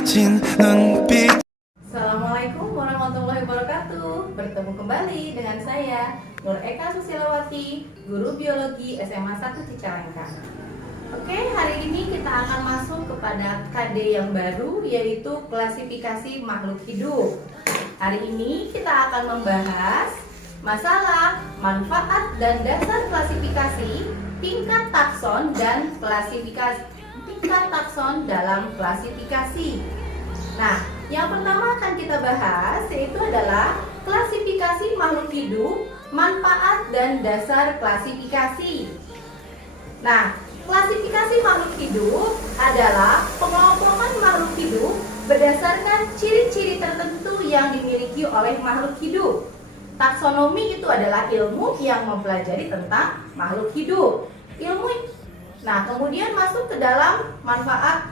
가진 눈빛. Assalamualaikum warahmatullahi wabarakatuh. Bertemu kembali dengan saya Nur Eka Susilawati, guru biologi SMA 1 Cicalengka. Oke, hari ini kita akan masuk kepada KD yang baru, yaitu klasifikasi makhluk hidup. Hari ini kita akan membahas masalah manfaat dan dasar klasifikasi, tingkat takson dan klasifikasi, tingkat takson dalam klasifikasi. Nah, yang pertama akan kita bahas yaitu adalah klasifikasi makhluk hidup, manfaat dan dasar klasifikasi. Nah, klasifikasi makhluk hidup adalah pengelompokan makhluk hidup berdasarkan ciri-ciri tertentu yang dimiliki oleh makhluk hidup. Taksonomi itu adalah ilmu yang mempelajari tentang makhluk hidup. Nah, kemudian masuk ke dalam manfaat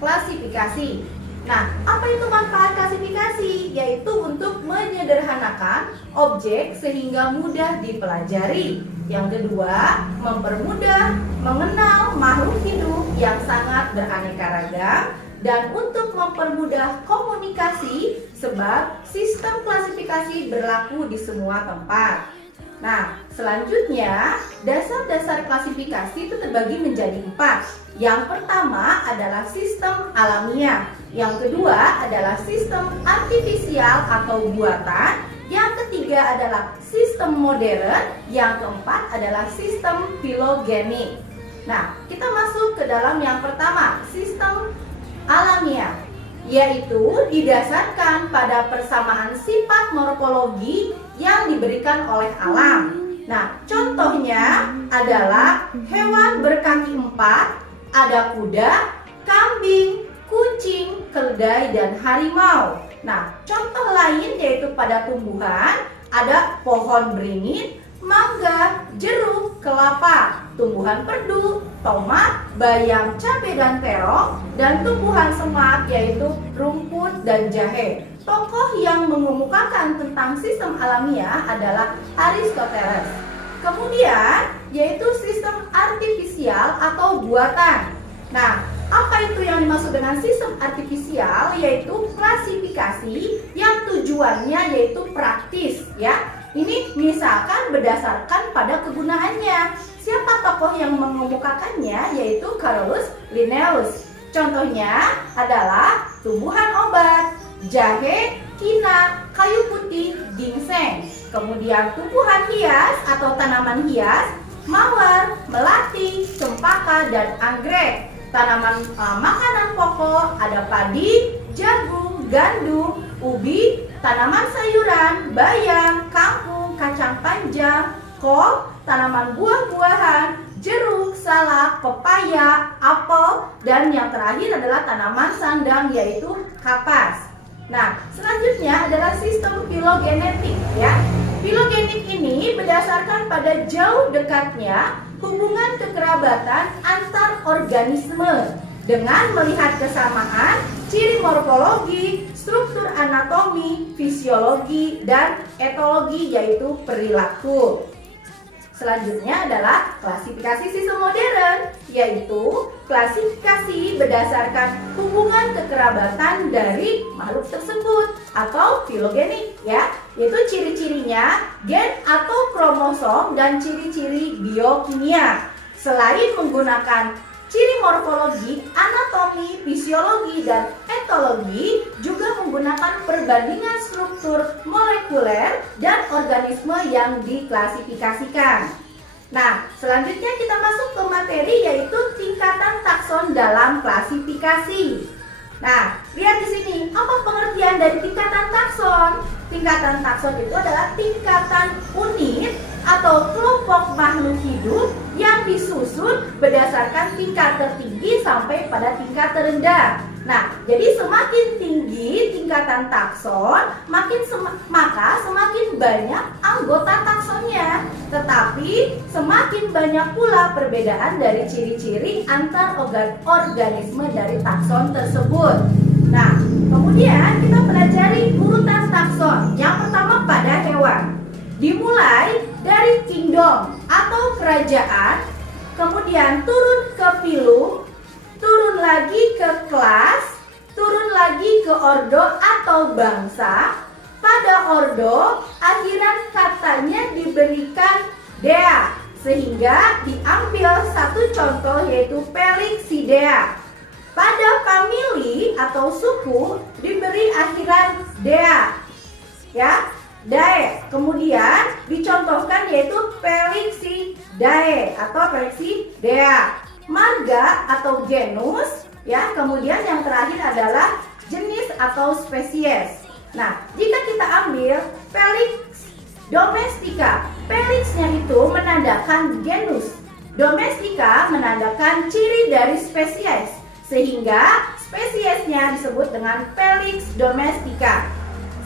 klasifikasi. Nah, apa itu manfaat klasifikasi? Yaitu untuk menyederhanakan objek sehingga mudah dipelajari. Yang kedua, mempermudah mengenal makhluk hidup yang sangat beraneka ragam dan untuk mempermudah komunikasi sebab sistem klasifikasi berlaku di semua tempat. Nah, selanjutnya dasar-dasar klasifikasi itu terbagi menjadi 4. Yang pertama adalah sistem alamiah, yang kedua adalah sistem artifisial atau buatan, yang ketiga adalah sistem modern, yang keempat adalah sistem filogenik. Nah, kita masuk ke dalam yang pertama, sistem alamiah, yaitu didasarkan pada persamaan sifat morfologi yang diberikan oleh alam. Nah, contohnya adalah hewan berkaki 4, ada kuda, kambing, kucing, keledai, dan harimau. Nah, contoh lain yaitu pada tumbuhan ada pohon beringin, mangga, jeruk, kelapa, tumbuhan perdu, tomat, bayam, cabai, dan terong, dan tumbuhan semak yaitu rumput dan jahe. Tokoh yang mengemukakan tentang sistem alamiah adalah Aristoteles. Kemudian yaitu sistem artifisial atau buatan. Nah, apa itu yang dimaksud dengan sistem artifisial? Yaitu klasifikasi yang tujuannya yaitu praktis, ya. Ini misalkan berdasarkan pada kegunaannya. Siapa tokoh yang mengemukakannya? Yaitu Carolus Linnaeus. Contohnya adalah tumbuhan obat, jahe, kina, kayu putih, ginseng. Kemudian tumbuhan hias atau tanaman hias, mawar, melati, cempaka, dan anggrek. Tanaman makanan pokok ada padi, jagung, gandum, ubi, tanaman sayuran, bayam, kangkung, kacang panjang, kol, tanaman buah-buahan, jeruk, salak, pepaya, apel, dan yang terakhir adalah tanaman sandang yaitu kapas. Nah, selanjutnya adalah sistem filogenetik, ya. Filogenik ini berdasarkan pada jauh dekatnya hubungan kekerabatan antar organisme dengan melihat kesamaan ciri morfologi, struktur anatomi, fisiologi, dan etologi yaitu perilaku. Selanjutnya adalah klasifikasi sistem modern, yaitu klasifikasi berdasarkan hubungan kekerabatan dari makhluk tersebut atau filogenik, ya, yaitu ciri-cirinya gen atau kromosom dan ciri-ciri biokimia. Selain menggunakan ciri morfologi, anatomi, fisiologi, dan etologi, juga menggunakan perbandingan struktur molekuler dan organisme yang diklasifikasikan. Nah, selanjutnya kita masuk ke materi yaitu tingkatan takson dalam klasifikasi. Nah, lihat di sini, apa pengertian dari tingkatan takson? Tingkatan takson itu adalah tingkatan unit atau kelompok makhluk hidup yang disusun berdasarkan tingkat tertinggi sampai pada tingkat terendah. Nah, jadi semakin tinggi tingkatan takson, maka semakin banyak anggota taksonnya. Tetapi semakin banyak pula perbedaan dari ciri-ciri antar organisme dari takson tersebut. Nah, kemudian kita pelajari urutan takson. Yang pertama pada hewan. Dimulai dari kingdom atau kerajaan, kemudian turun ke phylum, turun lagi ke kelas, Turun lagi ke ordo atau bangsa. Pada ordo, akhiran katanya diberikan dea, sehingga diambil satu contoh yaitu Pelixidea. Pada famili atau suku diberi akhiran dea, ya, dae. Kemudian dicontohkan yaitu Pelixidae atau Pelixidea. Marga atau genus, ya. Kemudian yang terakhir adalah jenis atau spesies. Nah, jika kita ambil Felix domestica, Felixnya itu menandakan genus, domestica menandakan ciri dari spesies, sehingga spesiesnya disebut dengan Felix domestica.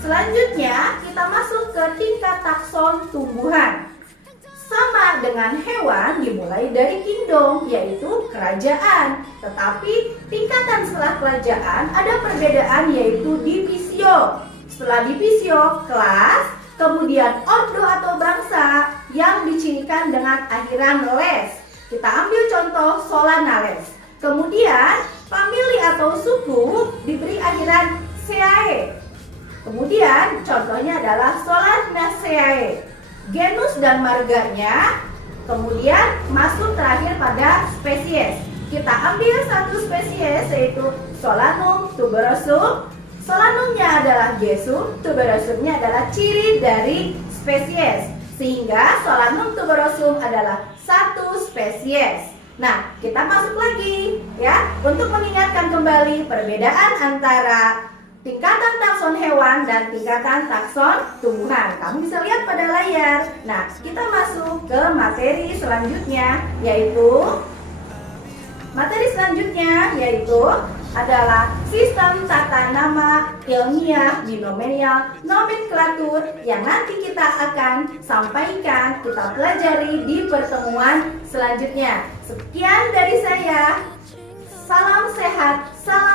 Selanjutnya kita masuk ke tingkat takson tumbuhan. Sama dengan hewan dimulai dari kingdom, yaitu kerajaan. Tetapi tingkatan setelah kerajaan ada perbedaan yaitu divisio. Setelah divisio, kelas, kemudian ordo atau bangsa yang dicirikan dengan akhiran les. Kita ambil contoh Solanales. Kemudian famili atau suku diberi akhiran seae. Kemudian contohnya adalah Solanaceae. Genus dan marganya, kemudian masuk terakhir pada spesies. Kita ambil satu spesies yaitu Solanum tuberosum. Solanumnya adalah gesum, tuberosumnya adalah ciri dari spesies, sehingga Solanum tuberosum adalah satu spesies. Nah, kita masuk lagi ya untuk mengingatkan kembali perbedaan antara tingkatan takson hewan dan tingkatan takson tumbuhan. Kamu bisa lihat pada layar. Nah, kita masuk ke materi selanjutnya yaitu adalah sistem tata nama ilmiah binomial nomenklatur yang nanti kita akan sampaikan, kita pelajari di pertemuan selanjutnya. Sekian dari saya. Salam sehat, salam